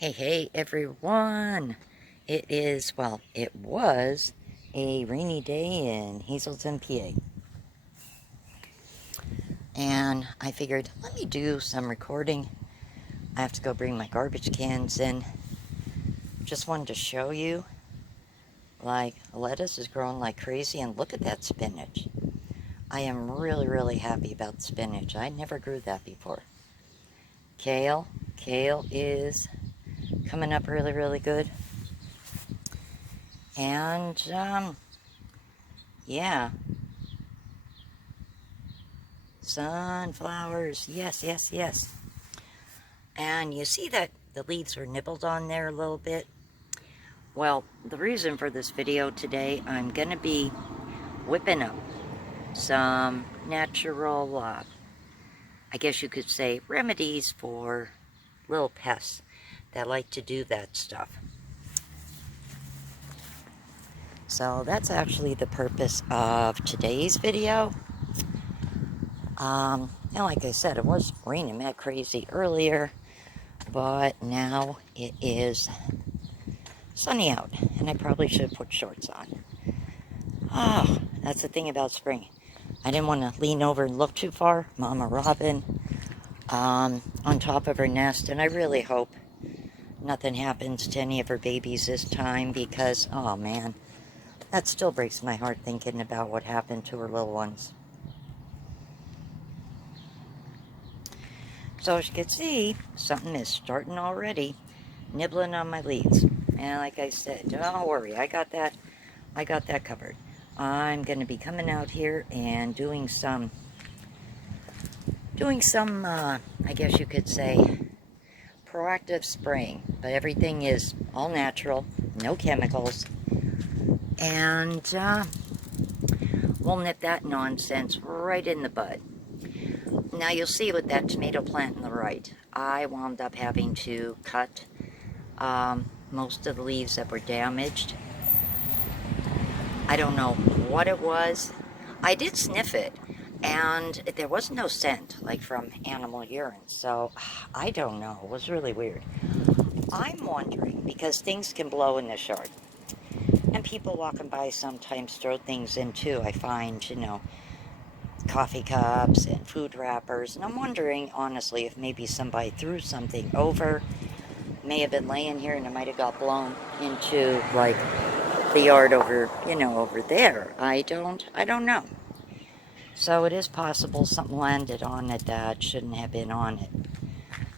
Hey everyone! It was a rainy day in Hazleton, PA. And I figured, let me do some recording. I have to go bring my garbage cans in. Just wanted to show you, lettuce is growing like crazy, and look at that spinach. I am really happy about spinach. I never grew that before. Kale is coming up really good. And, yeah. Sunflowers, yes. And you see that the leaves are nibbled on there a little bit? Well, the reason for this video today, I'm going to be whipping up some natural, I guess you could say, remedies for little pests that like to do that stuff. So that's actually the purpose of today's video. And like I said, it was raining that crazy earlier, but now it is sunny out, and I probably should have put shorts on. That's the thing about spring. I didn't want to lean over and look too far. Mama Robin on top of her nest, and I really hope nothing happens to any of her babies this time, because, oh man, that still breaks my heart thinking about what happened to her little ones. So as you can see, something is starting already, nibbling on my leaves. And like I said, don't worry, I got that covered. I'm going to be coming out here and doing some, I guess you could say, proactive spraying. But everything is all natural, no chemicals. And we'll nip that nonsense right in the bud. Now you'll see with that tomato plant on the right, I wound up having to cut most of the leaves that were damaged. I don't know what it was. I did sniff it, and there was no scent, like from animal urine, so I don't know. It was really weird. I'm wondering, because things can blow in this yard, and people walking by sometimes throw things in too. I find, coffee cups and food wrappers, and I'm wondering, honestly, if maybe somebody threw something over, may have been laying here, and it might have got blown into, like, the yard over, over there. I don't know. So it is possible something landed on it that shouldn't have been on it.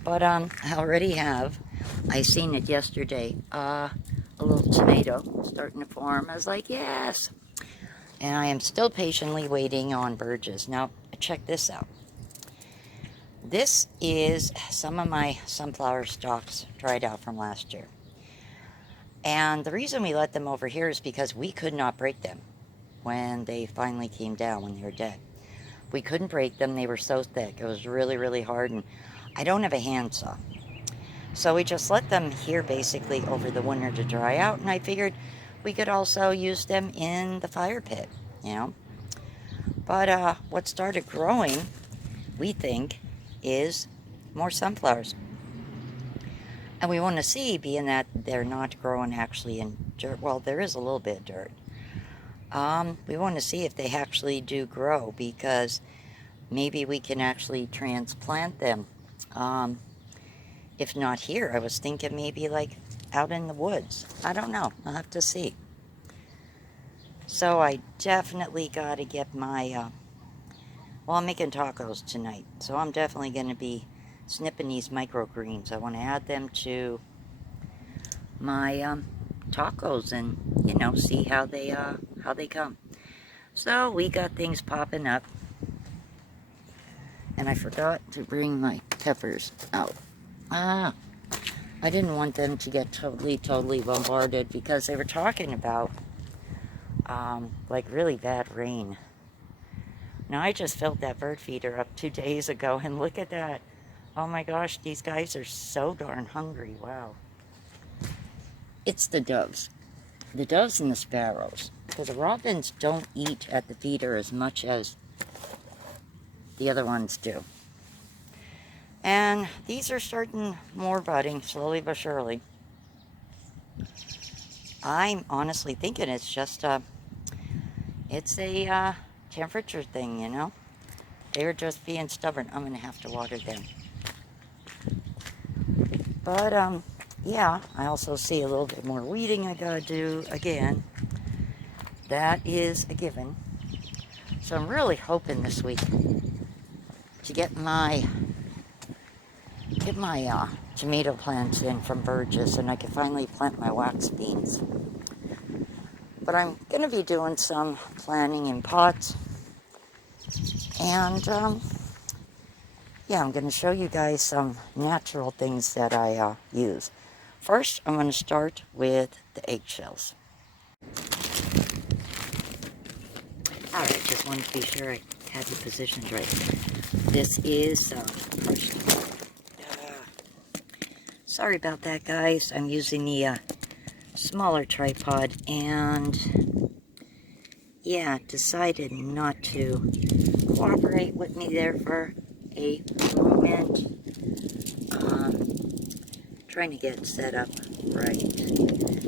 But I already have. I seen it yesterday. A little tomato starting to form. I was like, yes. And I am still patiently waiting on Burgess. Now, check this out. This is some of my sunflower stalks dried out from last year. And the reason we let them over here is because we could not break them when they finally came down, when they were dead. We couldn't break them. They were so thick. It was really hard, and I don't have a handsaw. So we just let them here basically over the winter to dry out, and I figured we could also use them in the fire pit, But what started growing, we think, is more sunflowers. And we want to see, being that they're not growing actually in dirt, well, there is a little bit of dirt. We want to see if they actually do grow, because maybe we can actually transplant them. If not here, I was thinking maybe like out in the woods. I don't know. I'll have to see. So I definitely got to get my, well, I'm making tacos tonight. So I'm definitely going to be snipping these microgreens. I want to add them to my tacos and, see how they come. So we got things popping up. And I forgot to bring my peppers out. I didn't want them to get totally bombarded, because they were talking about, like, really bad rain. Now, I just filled that bird feeder up 2 days ago, and look at that. Oh my gosh, these guys are so darn hungry. Wow. It's the doves. The doves and the sparrows. Because the robins don't eat at the feeder as much as the other ones do. And these are starting more budding, slowly but surely. I'm honestly thinking it's just it's a temperature thing, you know. They're just being stubborn. I'm gonna have to water them. But yeah, I also see a little bit more weeding I gotta do again. That is a given. So I'm really hoping this week to get my tomato plants in from Burgess, and I can finally plant my wax beans. But I'm going to be doing some planting in pots, and yeah, I'm going to show you guys some natural things that I use. First, I'm going to start with the eggshells. Alright, just wanted to be sure I had the positions right. This is first. Sorry about that, guys. I'm using the smaller tripod, and yeah, decided not to cooperate with me there for a moment. Trying to get it set up right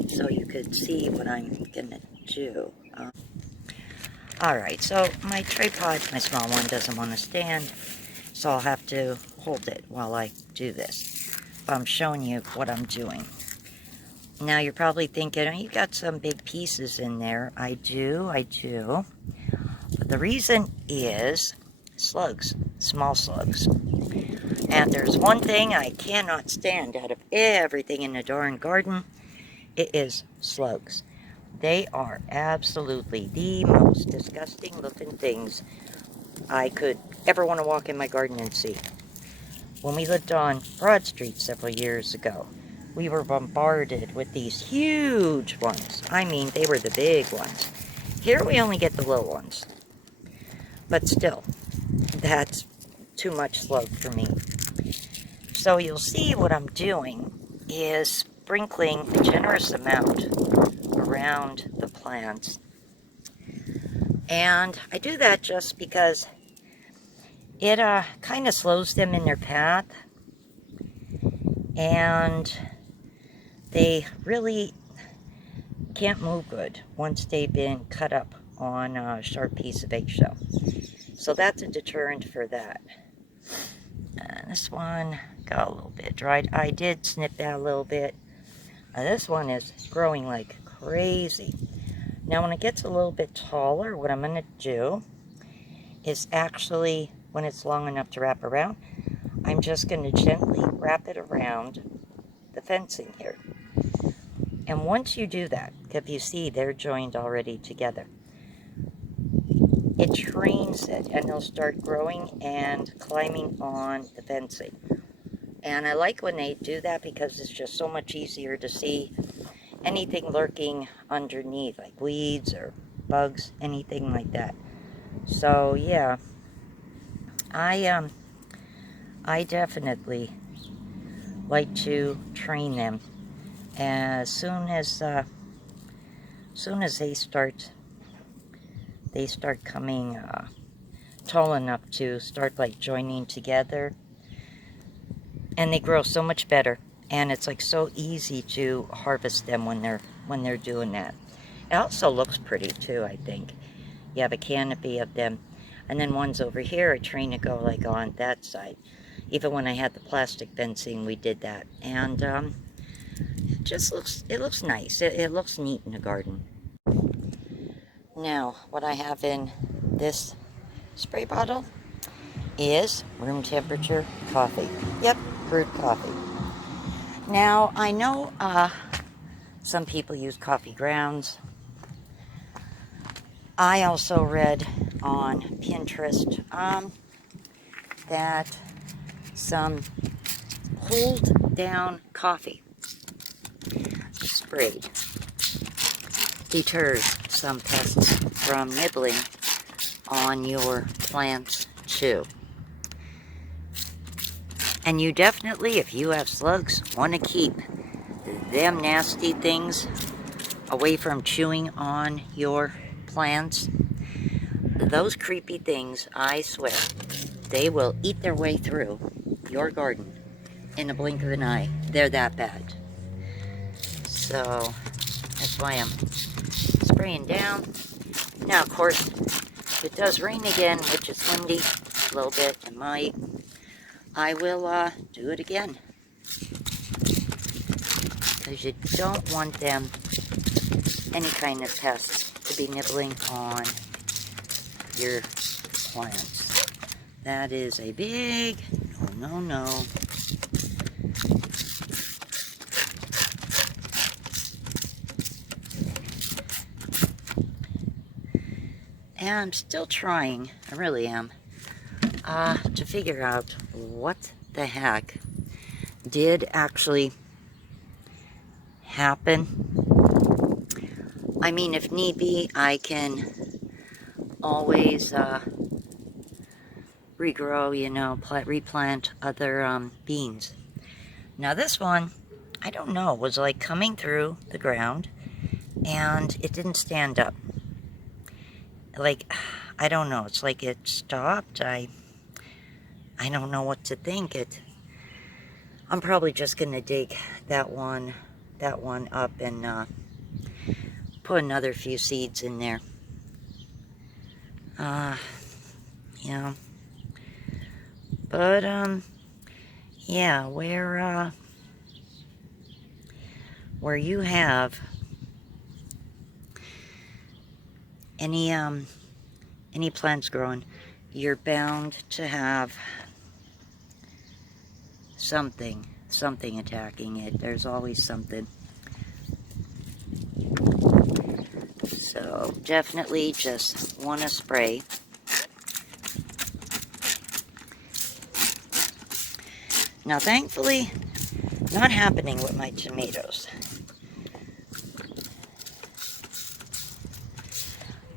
so you could see what I'm gonna do. Alright, so my tripod, my small one, doesn't want to stand, so I'll have to hold it while I do this. But I'm showing you what I'm doing. Now you're probably thinking, oh, you got some big pieces in there. I do. But the reason is slugs, small slugs. And there's one thing I cannot stand out of everything in the darn garden. It is slugs. They are absolutely the most disgusting looking things I could ever want to walk in my garden and see. When we lived on Broad Street several years ago, we were bombarded with these huge ones. I mean, they were the big ones. Here we only get the little ones. But still, that's too much slug for me. So you'll see what I'm doing is sprinkling a generous amount around the plants. And I do that just because it kind of slows them in their path. And they really can't move good once they've been cut up on a sharp piece of eggshell. So that's a deterrent for that. This one got a little bit dried. I did snip that a little bit. This one is growing like crazy. Now when it gets a little bit taller, what I'm going to do is actually, when it's long enough to wrap around, I'm just going to gently wrap it around the fencing here. And once you do that, if you see they're joined already together, it trains it and they'll start growing and climbing on the fencing. And I like when they do that because it's just so much easier to see anything lurking underneath, like weeds or bugs, anything like that. So yeah, I definitely like to train them as soon as they start coming tall enough to start like joining together, and they grow so much better, and it's like so easy to harvest them when they're doing that. It also looks pretty too, I think. You have a canopy of them, and then ones over here I train to go like on that side. Even when I had the plastic fencing, we did that, and it looks nice. It looks neat in the garden. Now, what I have in this spray bottle is room temperature coffee. Yep, brewed coffee. Now, I know some people use coffee grounds. I also read on Pinterest that some cooled down coffee sprayed deters some pests from nibbling on your plants too. And you definitely, if you have slugs, want to keep them nasty things away from chewing on your plants. Those creepy things, I swear, they will eat their way through your garden in a blink of an eye. They're that bad. So that's why I'm spraying down. Now, of course, if it does rain again, which is windy a little bit, it might, I will do it again. Because you don't want them, any kind of pests, to be nibbling on your plants. That is a big no, no, no. And I'm still trying, I really am, to figure out what the heck did actually happen. I mean, if need be, I can always regrow, you know, replant other beans. Now this one, I don't know, was like coming through the ground and it didn't stand up. Like, I don't know, it's like it stopped. I don't know what to think. I'm probably just gonna dig that one up and put another few seeds in there. You know, but yeah, where you have any plants growing, you're bound to have something attacking it. There's always something. So definitely just want to spray. Now thankfully, not happening with my tomatoes.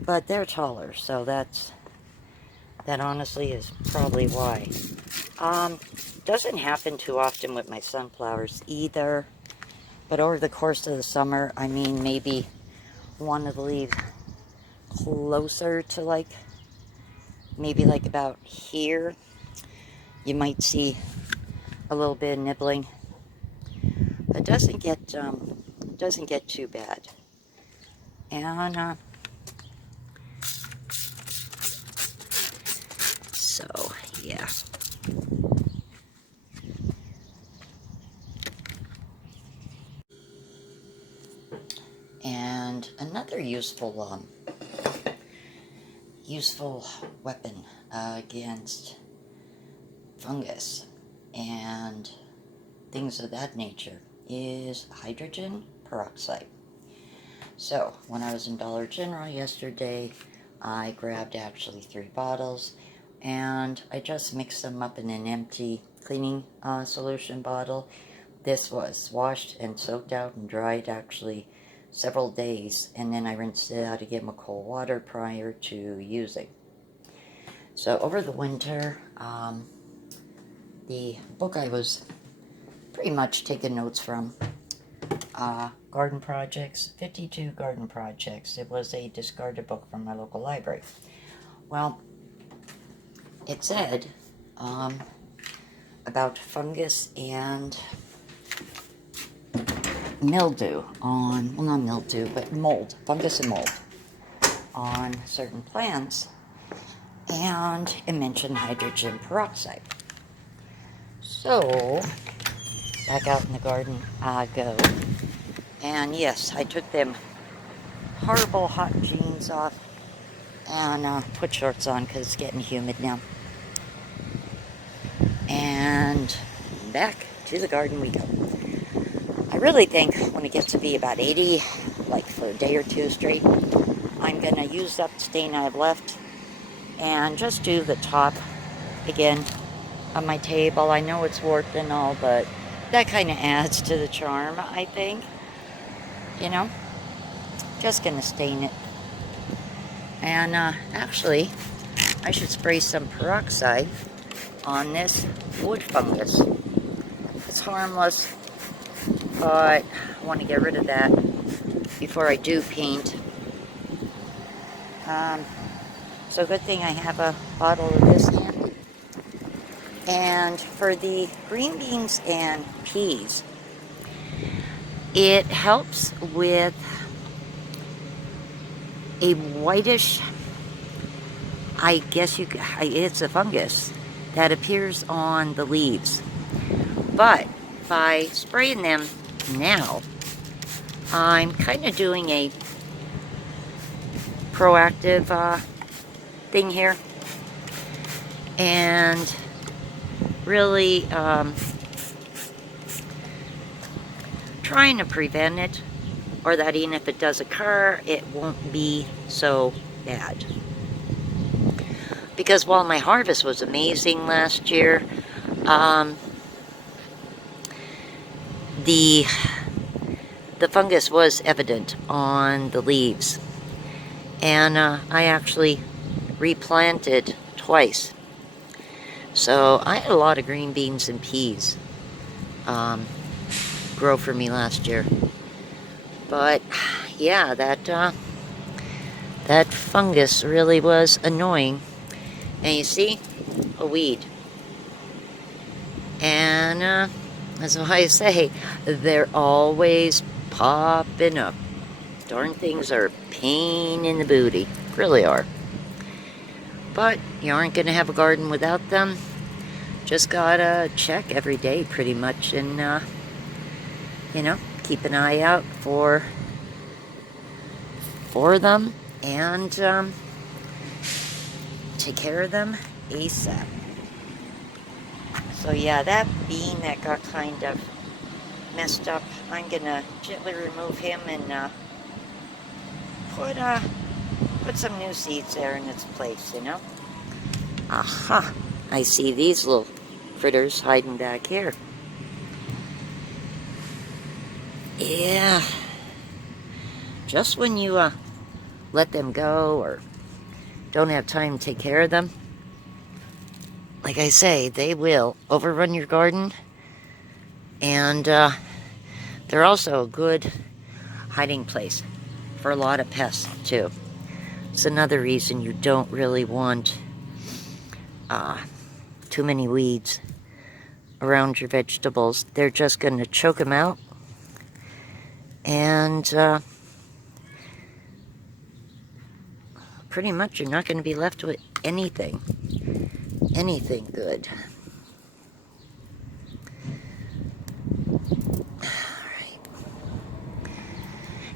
But they're taller, so that honestly is probably why. Doesn't happen too often with my sunflowers either. But over the course of the summer, I mean, maybe one of the leaves closer to like, maybe like about here, you might see a little bit of nibbling. But it doesn't get too bad. And so yeah. And another useful weapon against fungus and things of that nature is hydrogen peroxide. So when I was in Dollar General yesterday, I grabbed actually 3 bottles and I just mixed them up in an empty cleaning solution bottle. This was washed and soaked out and dried actually several days, and then I rinsed it out again with cold water prior to using. So over the winter, the book I was pretty much taking notes from, Garden Projects, 52 Garden Projects. It was a discarded book from my local library. Well, it said about fungus and mildew on, well, not mildew, but mold, fungus and mold on certain plants, and it mentioned hydrogen peroxide. So back out in the garden I go, and yes, I took them horrible hot jeans off and put shorts on because it's getting humid now, and back to the garden we go. I really think when it gets to be about 80, like for a day or two straight, I'm going to use up the stain I've left and just do the top again on my table. I know it's warped and all, but that kind of adds to the charm, I think. You know, just going to stain it. And actually, I should spray some peroxide on this wood fungus. It's harmless, but I want to get rid of that before I do paint. So good thing I have a bottle of this handy. And for the green beans and peas, it helps with a whitish, I guess it's a fungus that appears on the leaves. But by spraying them now, I'm kind of doing a proactive thing here. And really trying to prevent it, or that even if it does occur, it won't be so bad. Because while my harvest was amazing last year, the fungus was evident on the leaves. And I actually replanted twice. So I had a lot of green beans and peas grow for me last year. But yeah, that fungus really was annoying. And you see, a weed. And that's why I say, they're always popping up. Darn things are a pain in the booty. Really are. But you aren't going to have a garden without them. Just gotta check every day pretty much, and you know, keep an eye out for them, and take care of them ASAP. So yeah, that bean that got kind of messed up, I'm gonna gently remove him and put some new seeds there in its place, you know. Aha! I see these little critters hiding back here. Yeah. Just when you let them go or don't have time to take care of them, like I say, they will overrun your garden. And they're also a good hiding place for a lot of pests too. It's another reason you don't really want too many weeds around your vegetables. They're just going to choke them out, and pretty much you're not going to be left with anything good. Alright.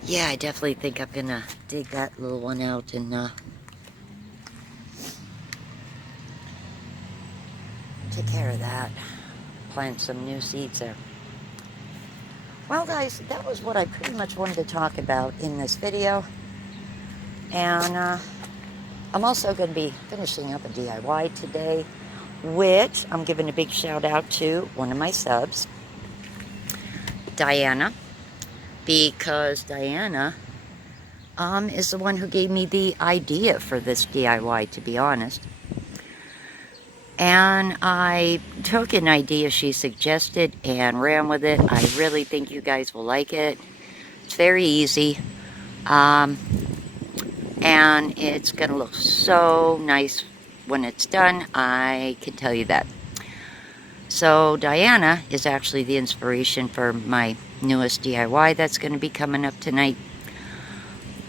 Yeah, I definitely think I'm going to dig that little one out and take care of that. Plant some new seeds there. Well guys, that was what I pretty much wanted to talk about in this video. And I'm also going to be finishing up a DIY today, which I'm giving a big shout out to one of my subs, Diana, because Diana is the one who gave me the idea for this DIY, to be honest. And I took an idea she suggested and ran with it. I really think you guys will like it. It's very easy. And it's going to look so nice when it's done. I can tell you that. So Diana is actually the inspiration for my newest DIY that's going to be coming up tonight.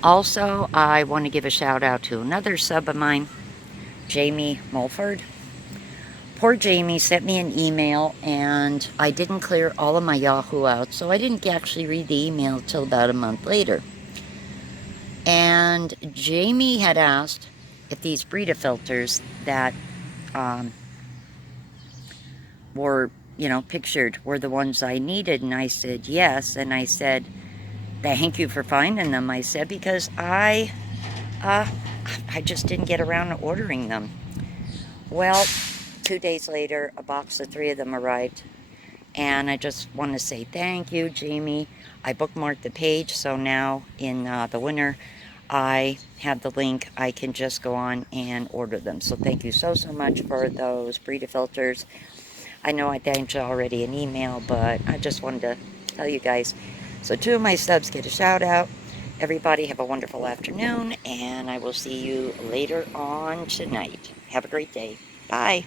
Also, I want to give a shout out to another sub of mine, Jamie Mulford. Poor Jamie sent me an email, and I didn't clear all of my Yahoo out, so I didn't actually read the email until about a month later. And Jamie had asked if these Brita filters that were, pictured were the ones I needed, and I said yes, and I said, thank you for finding them, I said, because I just didn't get around to ordering them. Well, 2 days later, a box of 3 of them arrived, and I just want to say thank you, Jamie. I bookmarked the page, so now in the winter, I have the link. I can just go on and order them. So thank you so much for those Brita filters. I know I thanked you already in email, but I just wanted to tell you guys. So 2 of my subs get a shout out. Everybody have a wonderful afternoon, and I will see you later on tonight. Have a great day. Bye.